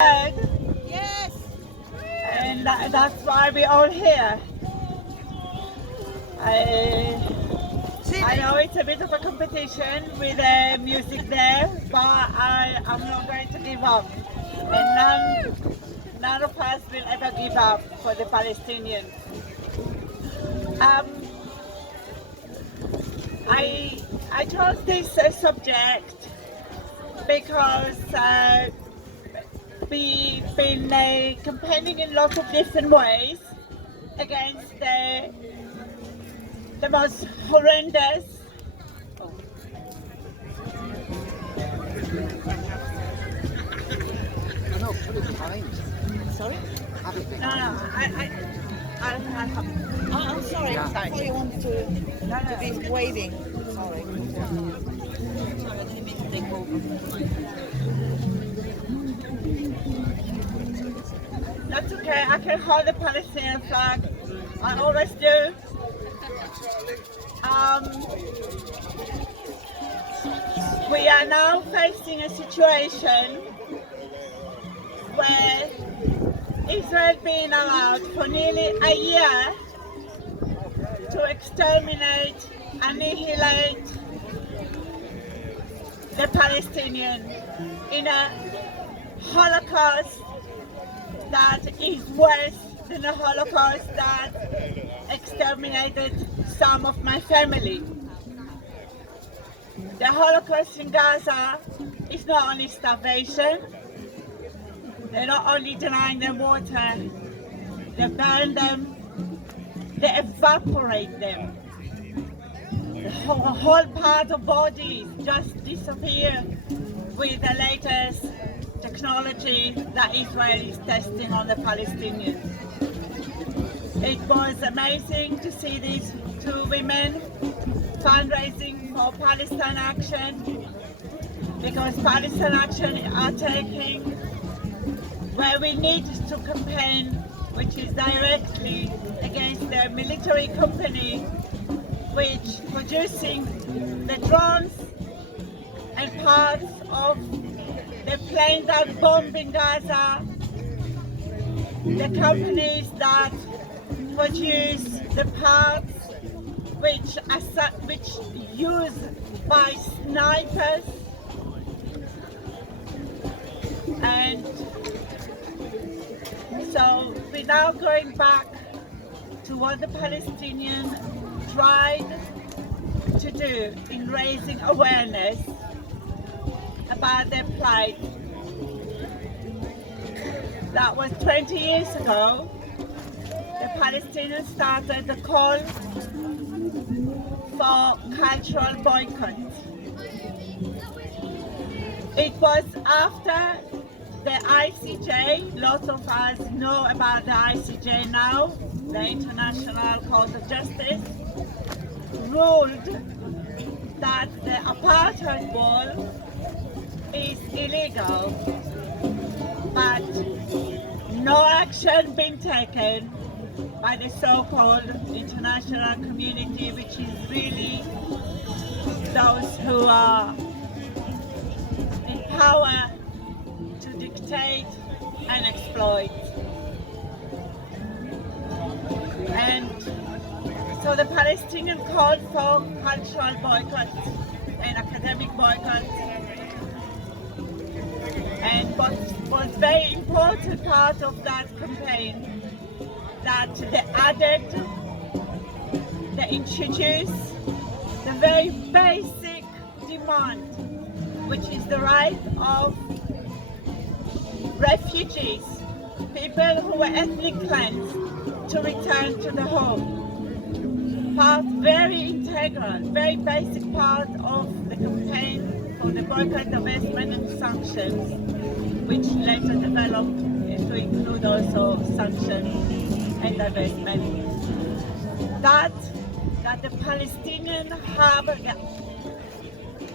Yes. And that's why we're all here. I know it's a bit of a competition with the music there, but I'm not going to give up. And none of us will ever give up for the Palestinians. I chose this subject because we've been campaigning in lots of different ways against the most horrendous. No, put it behind. Sorry? Have it No, behind. I'll have. I'm sorry. Yeah. I thought you wanted to be waving. Sorry. That's okay. I can hold the Palestinian flag. I always do. We are now facing a situation where Israel being allowed for nearly a year to exterminate, annihilate the Palestinian in a Holocaust that is worse than the Holocaust that exterminated some of my family. The Holocaust in Gaza is not only starvation, they're not only denying them water, they burn them, they evaporate them. The whole part of bodies just disappear with the latest technology that Israel is testing on the Palestinians. It was amazing to see these two women fundraising for Palestine Action, because Palestine Action are taking where we need to campaign, which is directly against the military company which producing the drones and parts of the planes that bomb in Gaza, the companies that produce the parts which used by snipers, and so we're now going back to what the Palestinians tried to do in raising awareness about their plight. That was 20 years ago. The Palestinians started the call for cultural boycott. It was after the ICJ, lots of us know about the ICJ now, the International Court of Justice, ruled that the apartheid wall is illegal, but no action being taken by the so-called international community, which is really those who are in power to dictate and exploit. And so the Palestinian called for cultural boycott and academic boycott. And what was very important part of that campaign, that they introduced the very basic demand, which is the right of refugees, people who were ethnic cleansed, to return to the home. Part very integral, very basic part of the campaign for the boycott, divestment and sanctions, which later developed to include also sanctions and divestment. That the Palestinians have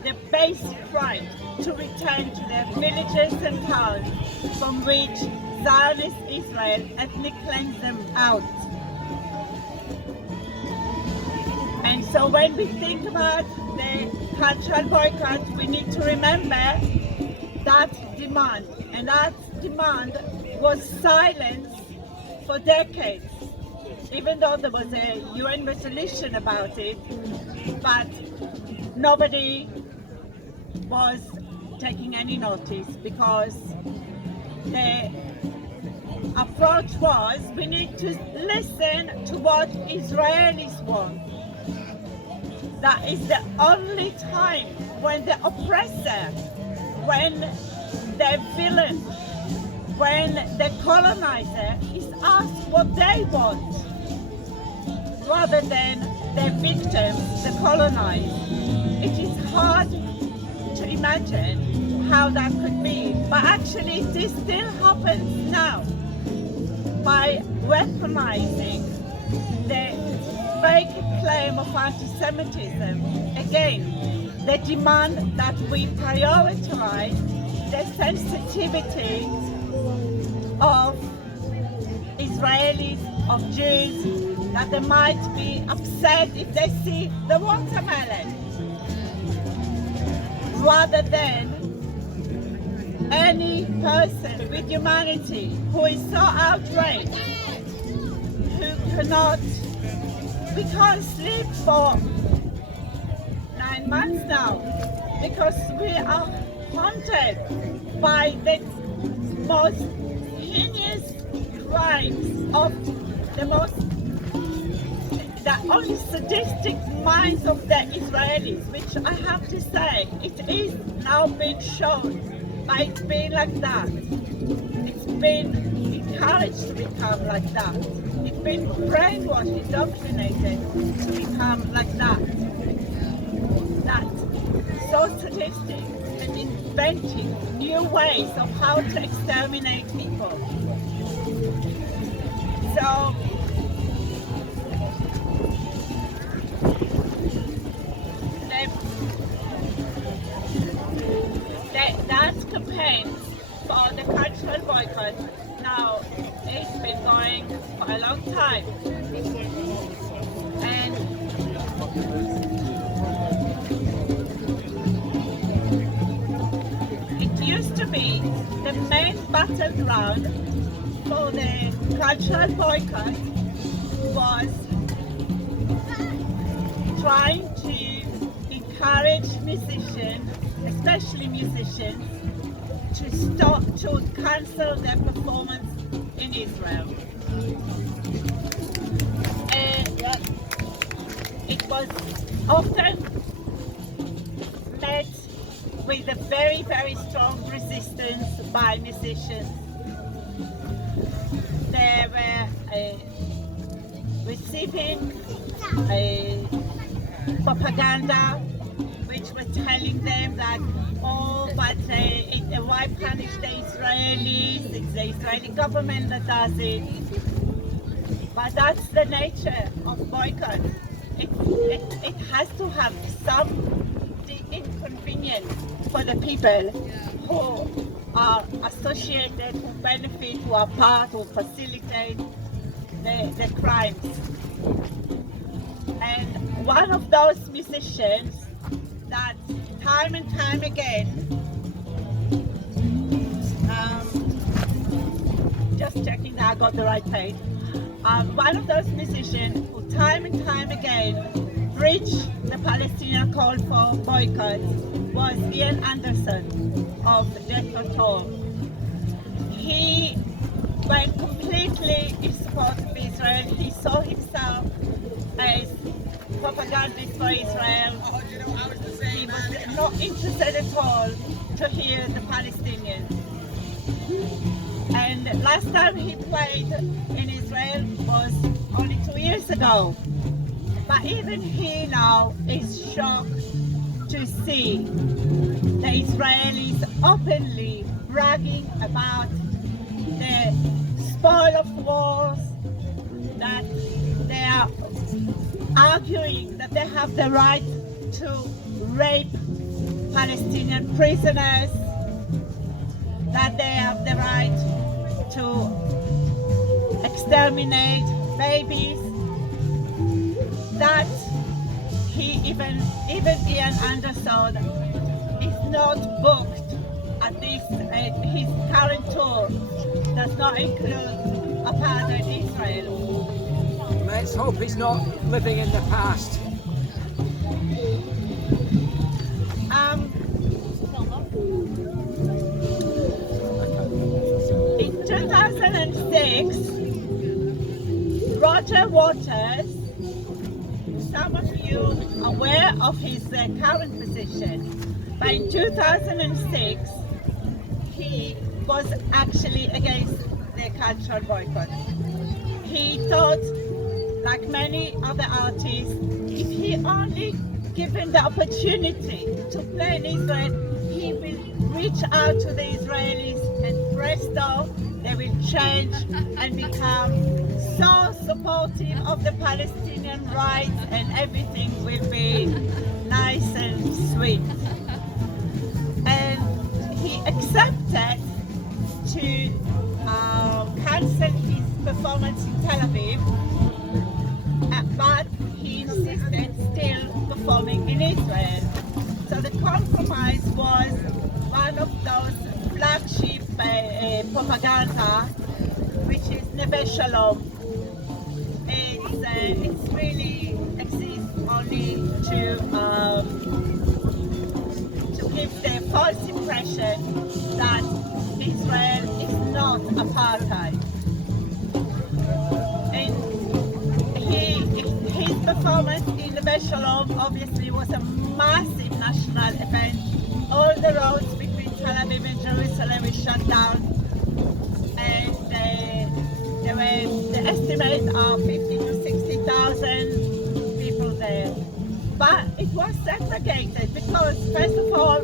the basic right to return to their villages and towns from which Zionist Israel ethnically cleansed them out. And so when we think about the cultural boycott, we need to remember that demand, and that demand was silenced for decades, even though there was a UN resolution about it, but nobody was taking any notice because the approach was we need to listen to what Israelis want. That is the only time when the oppressor, when the villain, when the colonizer is asked what they want, rather than the victims, the colonized. It is hard to imagine how that could be, but actually this still happens now by weaponizing the fake claim of anti-Semitism. Again, the demand that we prioritize the sensitivity of Israelis, of Jews, that they might be upset if they see the watermelon, rather than any person with humanity who is so outraged, who cannot, we can't sleep for 9 months now because we are haunted by the most heinous crimes of the only sadistic minds of the Israelis, which I have to say, it is now being shown by it being like that. It's been encouraged to become like that. It's been brainwashed, indoctrinated to become like that. That's so sadistic and inventing new ways of how to exterminate people. So that campaign for the cultural boycott now it's been going for a long time, and it used to be the main battleground for the cultural boycott was trying to encourage musicians, especially musicians, to cancel their performance in Israel. It was often met with a very, very strong resistance by musicians. They were receiving propaganda which was telling them that, why punish the Israelis? It's the Israeli government that does it. But that's the nature of boycott. It has to have some inconvenience for the people who are associated, who benefit, who are part, who facilitate the crimes. And one of those musicians that time and time again, just checking that I got the right page, one of those musicians who time and time again preached the Palestinian call for boycott was Yael Anderson of Death or Toll. He went completely in support of Israel. He saw himself as propagandist for Israel. He was not interested at all to hear the Palestinians. And last time he played in Israel was only 2 years ago. But even he now is shocked to see the Israelis openly bragging about the spoil of wars, that they are arguing that they have the right to rape Palestinian prisoners, that they have the right to exterminate babies, that he even Yael Anderson is not booked at least his current tour does not include apartheid Israel. Let's hope he's not living in the past. In 2006, Roger Waters, some of you are aware of his current position, but in 2006, he was actually against the cultural boycott. He thought, like many other artists, if he only given the opportunity to play in Israel, he will reach out to the Israelis and presto, they will change and become so supportive of the Palestinian rights and everything will be nice and sweet. And he accepted to cancel his performance in Tel Aviv, but he insisted still performing in Israel. So the compromise was one of those flagship propaganda, which is Neve Shalom. It's really exists only to give the false impression that Israel is not apartheid. And his performance in Neve Shalom obviously was a massive national event. All the roads between Tel Aviv and Jerusalem were shut down, and the estimate of 50 to 60,000 people there. But it was segregated because, first of all,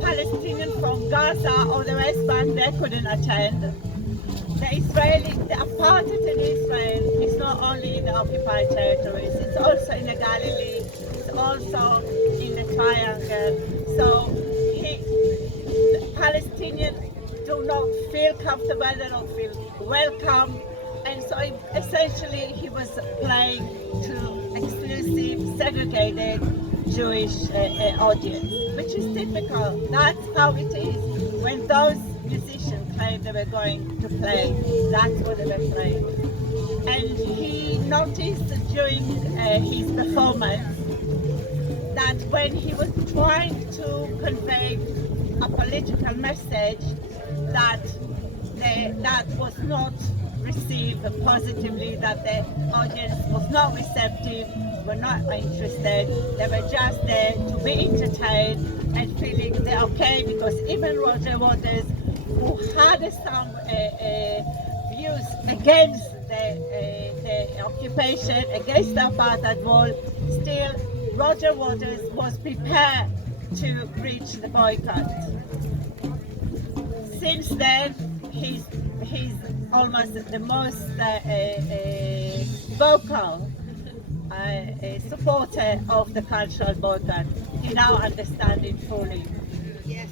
Palestinians from Gaza or the West Bank, they couldn't attend. The apartheid in Israel is not only in the occupied territories, it's also in the Galilee, it's also in the Triangle. So the Palestinians do not feel comfortable, they don't feel welcome, and so essentially he was playing to exclusive, segregated Jewish audience, which is typical. That's how it is. When those musicians claimed they were going to play, that's what they were playing. And he noticed during his performance that when he was trying to convey a political message, that was not received positively, that the audience was not receptive, were not interested, they were just there to be entertained and feeling they're okay, because even Roger Waters, who had some views against the occupation, against the apartheid wall, still Roger Waters was prepared to reach the boycott. Since then, he's almost the most vocal supporter of the cultural boycott. He now understands it fully. Yes.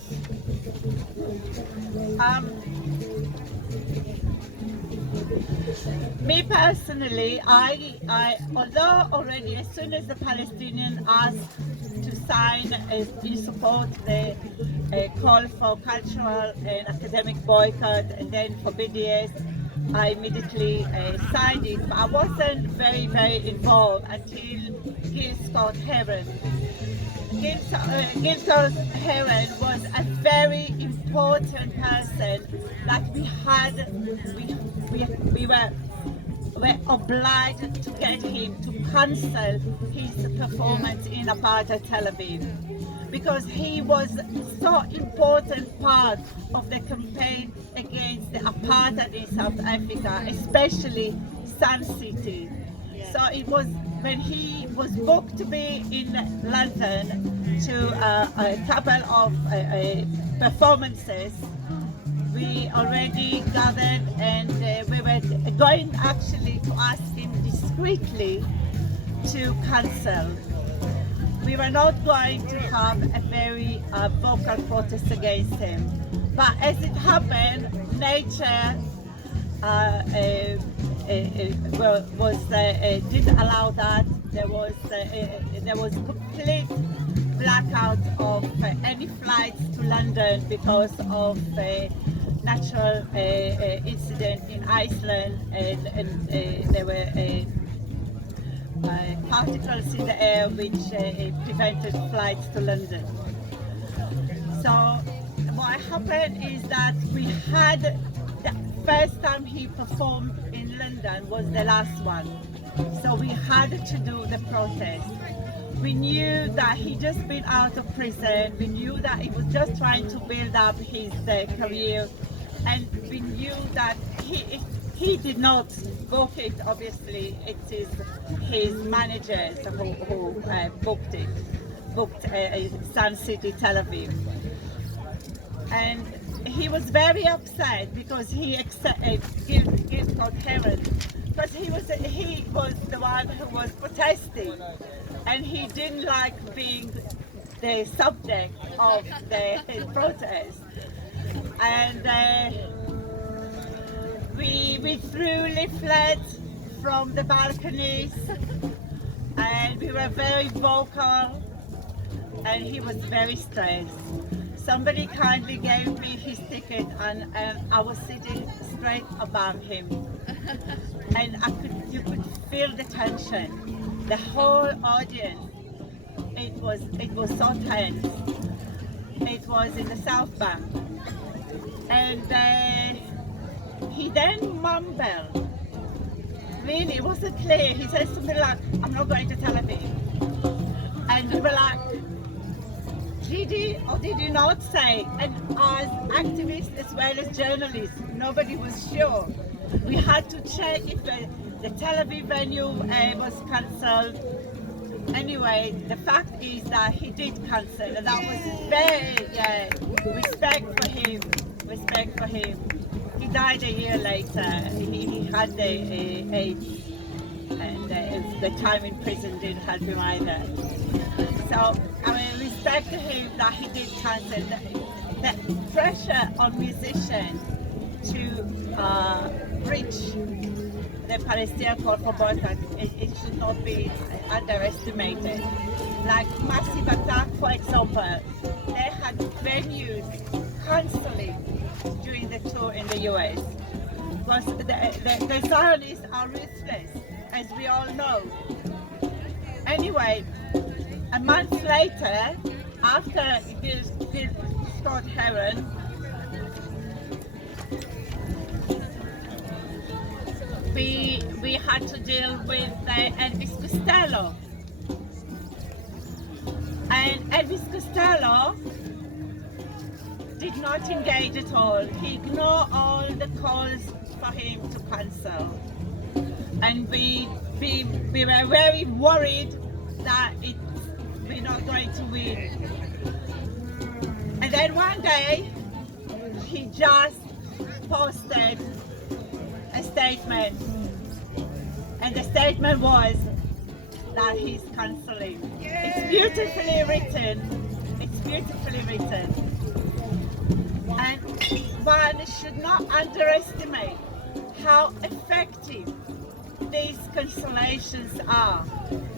Me personally, I although already as soon as the Palestinians asked to sign to support the call for cultural and academic boycott and then for BDS, I immediately signed it. But I wasn't very involved until Gil Scott-Heron. Gil Scott-Heron was a very important person that we were obliged to get him to cancel his performance in apartheid Tel Aviv, because he was so important part of the campaign against the apartheid in South Africa, especially Sun City. So it was when he was booked to be in London to a couple of performances. We already gathered and we were going actually to ask him discreetly to cancel. We were not going to have a very vocal protest against him. But as it happened, nature didn't allow that. There was complete blackout of any flights to London because of a natural incident in Iceland, and there were particles in the air which prevented flights to London. So what happened is that we had the first time he performed in London was the last one. So we had to do the protest. We knew that he'd just been out of prison. We knew that he was just trying to build up his career, and we knew that he did not book it. Obviously, it is his managers who booked Sun City, Tel Aviv, and he was very upset because he gave Scott Heron, because he was the one who was protesting, and he didn't like being the subject of the protest. And we threw leaflets from the balconies, and we were very vocal, and he was very stressed. Somebody kindly gave me his ticket, and I was sitting straight above him, and you could feel the tension. The whole audience, it was so tense. It was in the South Bank, and he then mumbled. Really, it wasn't clear. He said something like, "I'm not going to Tel Aviv," and we were like, did he or did he not say? And as activists as well as journalists, nobody was sure. We had to check if the Tel Aviv venue was cancelled. Anyway, the fact is that he did cancel, and that was very respect for him. Respect for him. He died a year later. He had the AIDS, and the time in prison didn't help him either. So, I mean, respect to him that he did cancel. The pressure on musicians to reach the Palestinian Cultural Boycott, it should not be underestimated. Like Massive Attack, for example, they had venues cancelling during the tour in the US. Because the Zionists are ruthless, as we all know. Anyway, a month later, after Bill Scott Heron, we had to deal with Elvis Costello. And Elvis Costello did not engage at all. He ignored all the calls for him to cancel. And we were very worried that we're not going to win. And then one day, he just posted a statement, and the statement was that he's cancelling. It's beautifully written. It's beautifully written. And one should not underestimate how effective these cancellations are,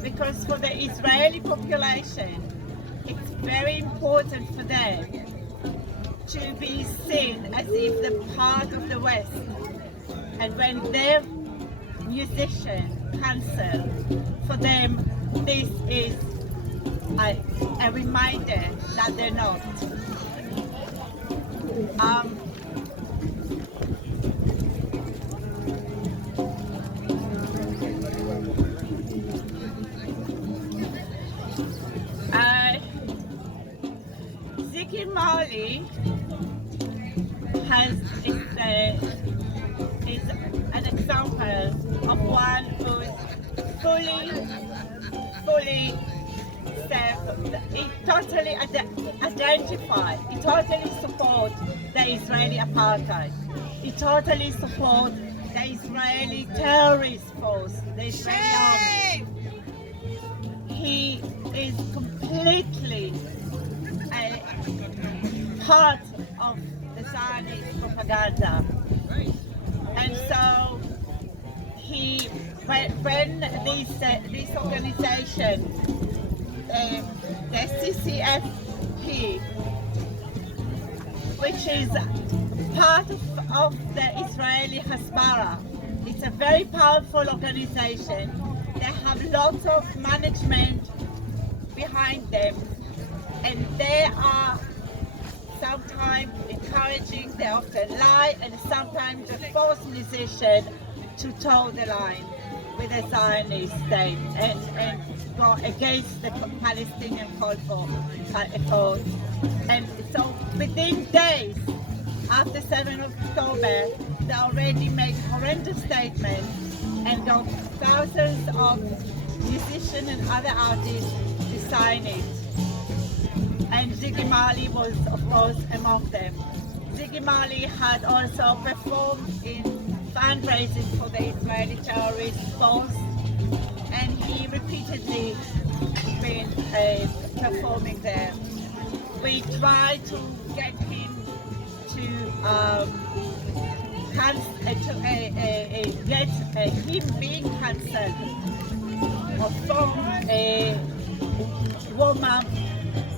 because for the Israeli population, it's very important for them to be seen as if they're part of the West. And when their musicians cancel, for them this is a reminder that they're not. Ziggy Marley is an example of one who's fully he totally identifies, he totally supports the Israeli apartheid. He totally supports the Israeli terrorist force, the Israeli army. He is completely a part of the Zionist propaganda. And so when this organization the CCFP, which is part of the Israeli Hasbara. It's a very powerful organization. They have lots of management behind them, and they are sometimes encouraging, they often lie, and sometimes they force musicians to toe the line with the Zionist state and go against the Palestinian call for accord. And so within days after 7th of October, they already make horrendous statements and got thousands of musicians and other artists to sign it. And Ziggy Marley was, of course, among them. Ziggy Marley had also performed in fundraising for the Israeli terrorist force, and he repeatedly been performing there. We tried to get him to get him being cancelled from a woman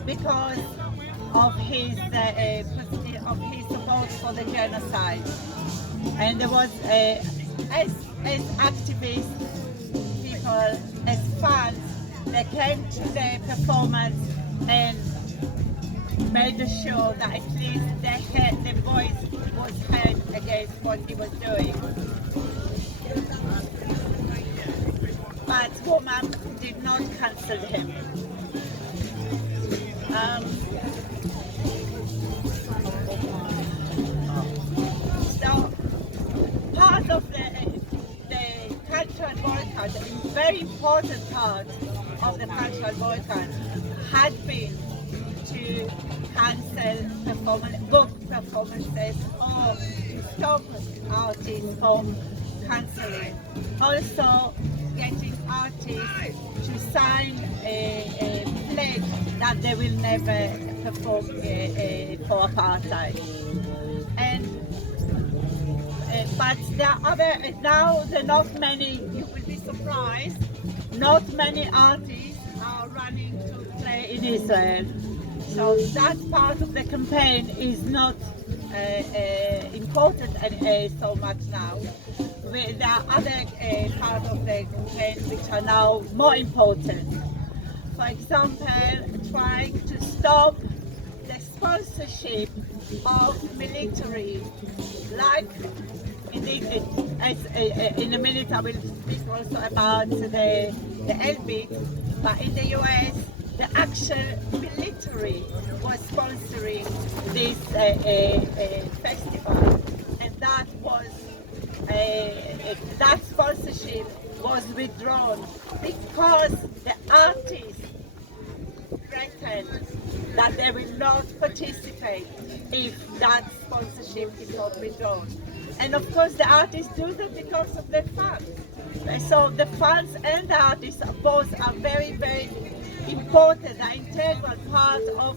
because of his support for the genocide. And there was as activists, people, as fans, they came to the performance and made sure that at least the voice was heard against what he was doing. But woman did not cancel him. So part of the cultural boycott, a very important part of the cultural boycott, had been to cancel book performances or to stop artists from cancelling. Also getting artists to sign a pledge that they will never perform for apartheid. And but there are other, now there are not many, you will be surprised, not many artists are running to play in Israel. So that part of the campaign is not important so much now. There are other parts of the campaign which are now more important. For example, trying to stop the sponsorship of military, like in a minute I will speak also about the Elbit, but in the US the actual military was sponsoring this festival, and that sponsorship was withdrawn because the artists threatened that they will not participate if that sponsorship is not withdrawn. And of course the artists do that because of the fans. So the fans and the artists both are very, very important, an integral part of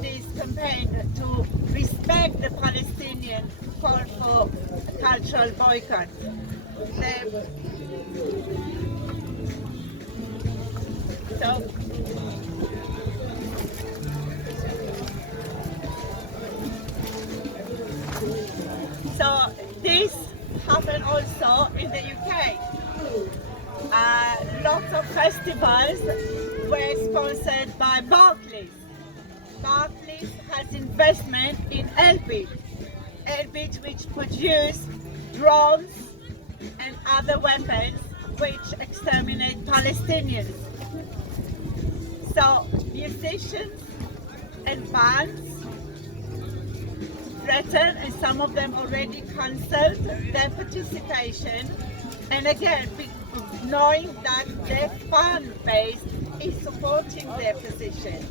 this campaign to respect the Palestinian call for cultural boycott. So this happened also in the UK. Lots of festivals were sponsored by Barclays. Barclays has investment in Elbit, which produce drones and other weapons which exterminate Palestinians. So musicians and bands threatened, and some of them already cancelled their participation. And again, knowing that their fan base is supporting their position.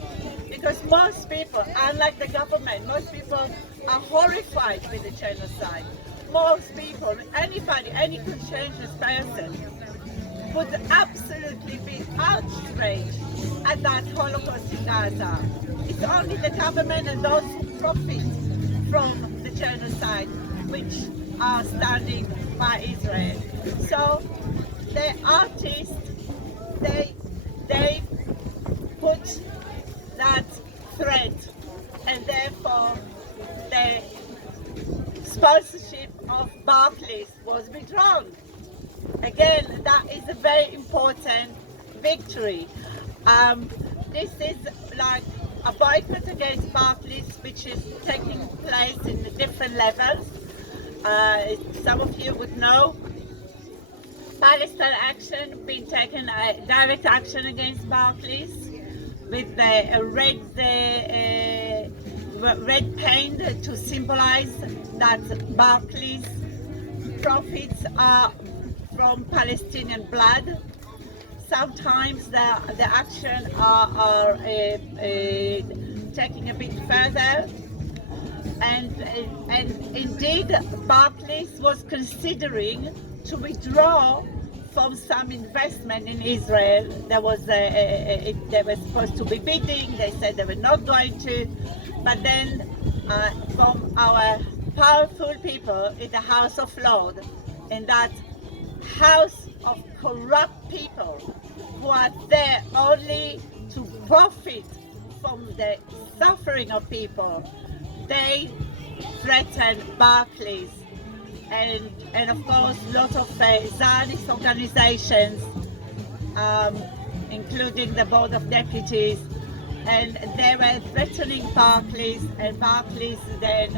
Because most people, unlike the government, most people are horrified with the genocide. Most people, anybody, any conscientious person, would absolutely be outraged at that Holocaust in Gaza. It's only the government and those who profit from the genocide which are standing by Israel. So the artists, they put before the sponsorship of Barclays was withdrawn. Again, that is a very important victory. This is like a boycott against Barclays, which is taking place in different levels. Some of you would know Palestine action being taken direct action against Barclays with the red paint to symbolize that Barclays profits are from Palestinian blood. Sometimes the action are taking a bit further, and indeed Barclays was considering to withdraw from some investment in Israel. There was they were supposed to be bidding. They said they were not going to, but then from our powerful people in the House of Lords, in that house of corrupt people who are there only to profit from the suffering of people, they threaten Barclays. And of course, lots of Zionist organizations, including the Board of Deputies, and they were threatening Barclays, and Barclays then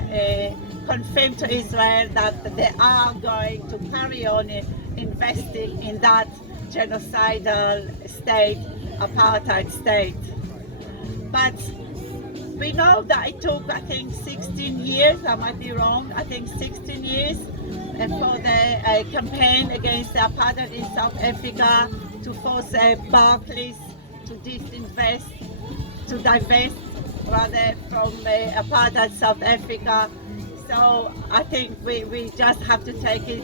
confirmed to Israel that they are going to carry on investing in that genocidal state, apartheid state. But we know that it took, I think, 16 years, I might be wrong, I think 16 years for the campaign against the apartheid in South Africa to force Barclays to divest rather from apartheid South Africa. So I think we just have to take it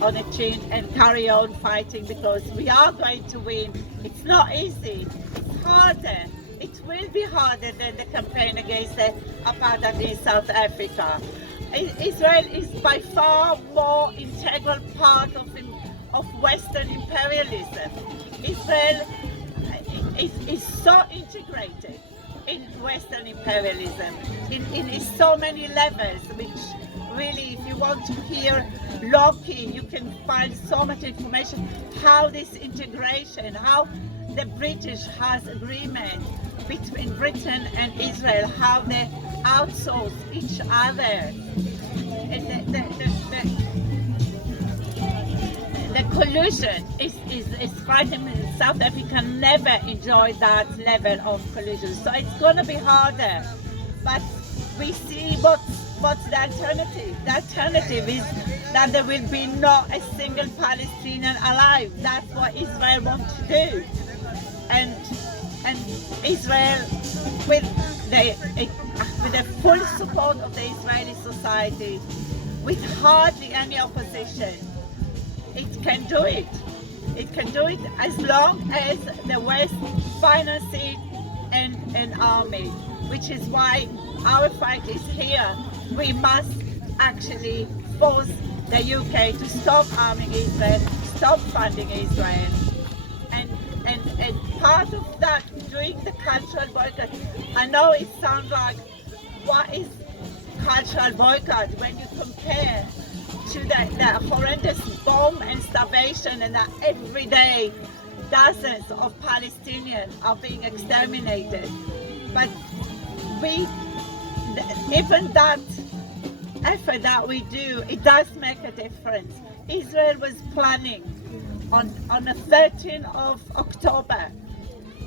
on the chin and carry on fighting, because we are going to win. It's not easy, it's harder. It will be harder than the campaign against the apartheid in South Africa. Israel is by far more integral part of Western imperialism. Israel is so integrated in Western imperialism in so many levels, which really, if you want to hear Loki, you can find so much information how this integration, how the British has agreement between Britain and Israel, how they outsource each other. And the collusion is frightening. South Africa never enjoyed that level of collusion. So it's going to be harder. But we see what's the alternative. The alternative is that there will be not a single Palestinian alive. That's what Israel wants to do. And Israel, with the full support of the Israeli society, with hardly any opposition, it can do it. It can do it as long as the West finances it and arm it, which is why our fight is here. We must actually force the UK to stop arming Israel, stop funding Israel. And part of that, doing the cultural boycott, I know it sounds like, what is cultural boycott when you compare to the horrendous bomb and starvation, and that every day dozens of Palestinians are being exterminated. But even that effort that we do, it does make a difference. Israel was planning on the 13th of October,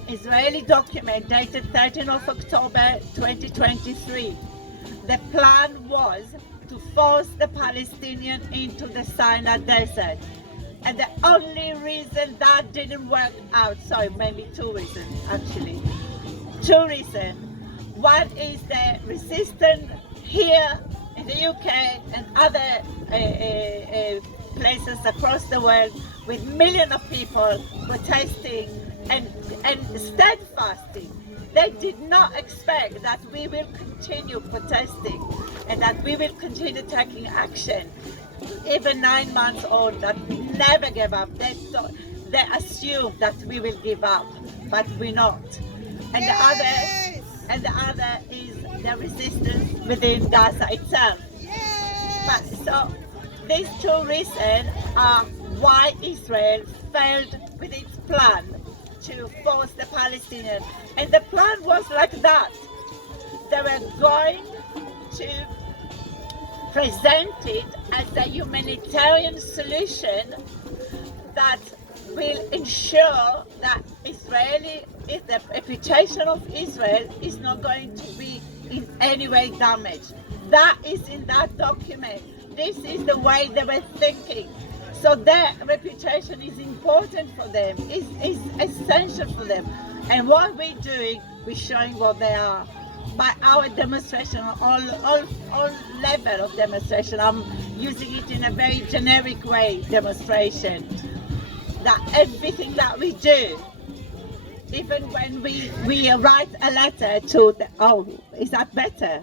Israeli document dated 13th of October 2023. The plan was to force the Palestinians into the Sinai Desert. And the only reason that didn't work out, sorry, maybe two reasons actually. Two reasons. One is the resistance here in the UK and other places across the world, with millions of people protesting and steadfasting. They did not expect that we will continue protesting and that we will continue taking action. Even 9 months on, that we never give up. They assume that we will give up, but we're not. And the other is the resistance within Gaza itself. But so these two reasons are why Israel failed with its plan to force the Palestinians. And the plan was like that. They were going to present it as a humanitarian solution that will ensure that the reputation of Israel is not going to be in any way damaged. That is in that document. This is the way they were thinking. So their reputation is important for them, is essential for them. And what we're doing, we're showing what they are. By our demonstration, all level of demonstration, I'm using it in a very generic way, demonstration. That everything that we do, even when we write a letter to the, oh, is that better?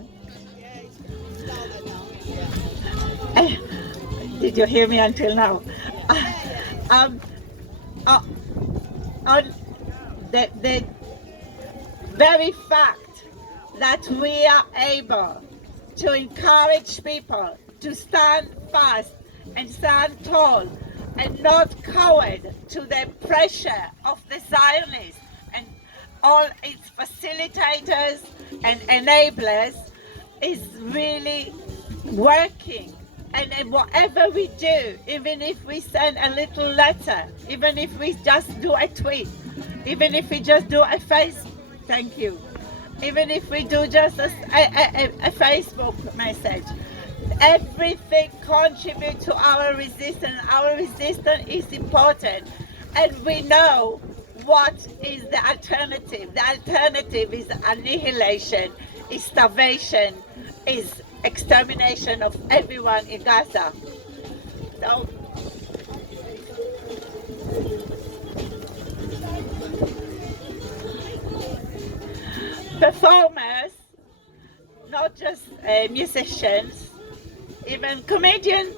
Did you hear me until now? On the very fact that we are able to encourage people to stand fast and stand tall and not coward to the pressure of the Zionists and all its facilitators and enablers is really working. And whatever we do, even if we send a little letter, even if we just do a tweet, even if we just do a thank you, even if we do just a Facebook message, everything contributes to our resistance. Our resistance is important, and we know what is the alternative. The alternative is annihilation, is starvation, is extermination of everyone in Gaza. So performers, not just musicians, even comedians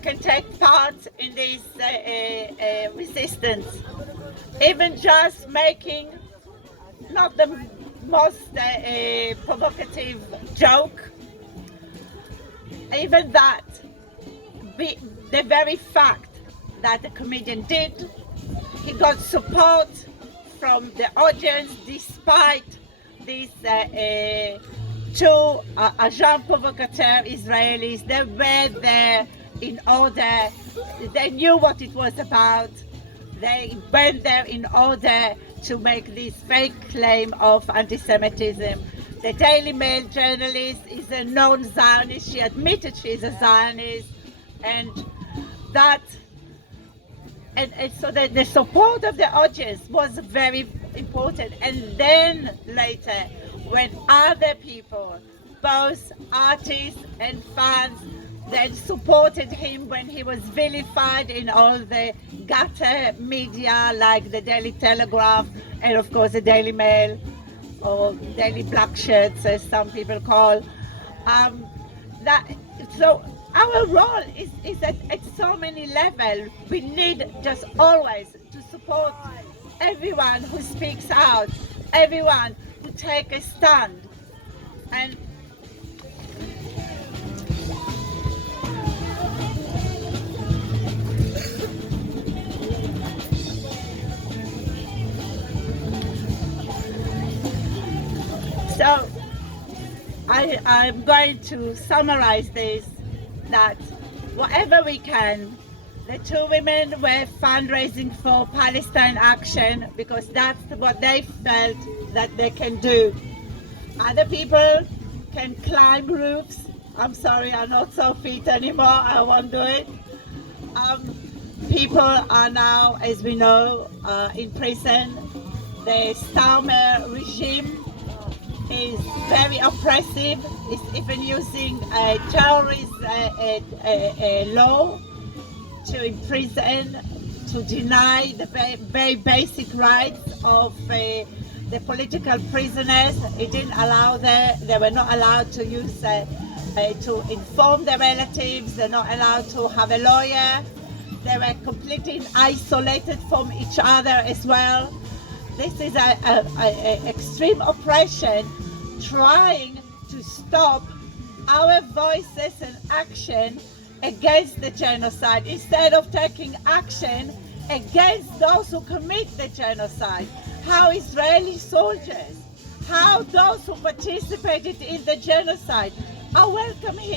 can take part in this resistance. Even just making not the most provocative joke, even that, the very fact that the comedian did, he got support from the audience despite these two agents provocateurs Israelis. They were there in order, they knew what it was about. They went there in order to make this fake claim of anti-Semitism. The Daily Mail journalist is a known Zionist. She admitted she's a Zionist, and that, and so the support of the audience was very important. And then later, when other people, both artists and fans, then supported him when he was vilified in all the gutter media like the Daily Telegraph and of course the Daily Mail, or Daily Black Shirts as some people call. So our role is at so many levels. We need just always to support everyone who speaks out, everyone who takes a stand. And so I'm going to summarize this, that whatever we can, the two women were fundraising for Palestine Action because that's what they felt that they can do. Other people can climb roofs. I'm sorry, I'm not so fit anymore, I won't do it. People are now, as we know, in prison. The Starmer regime is very oppressive. It's even using a terrorist law to imprison, to deny the very basic rights of the political prisoners. It didn't allow they were not allowed to use to inform their relatives. They're not allowed to have a lawyer. They were completely isolated from each other as well. This is an extreme oppression trying to stop our voices and action against the genocide instead of taking action against those who commit the genocide. How Israeli soldiers, how those who participated in the genocide are welcome here.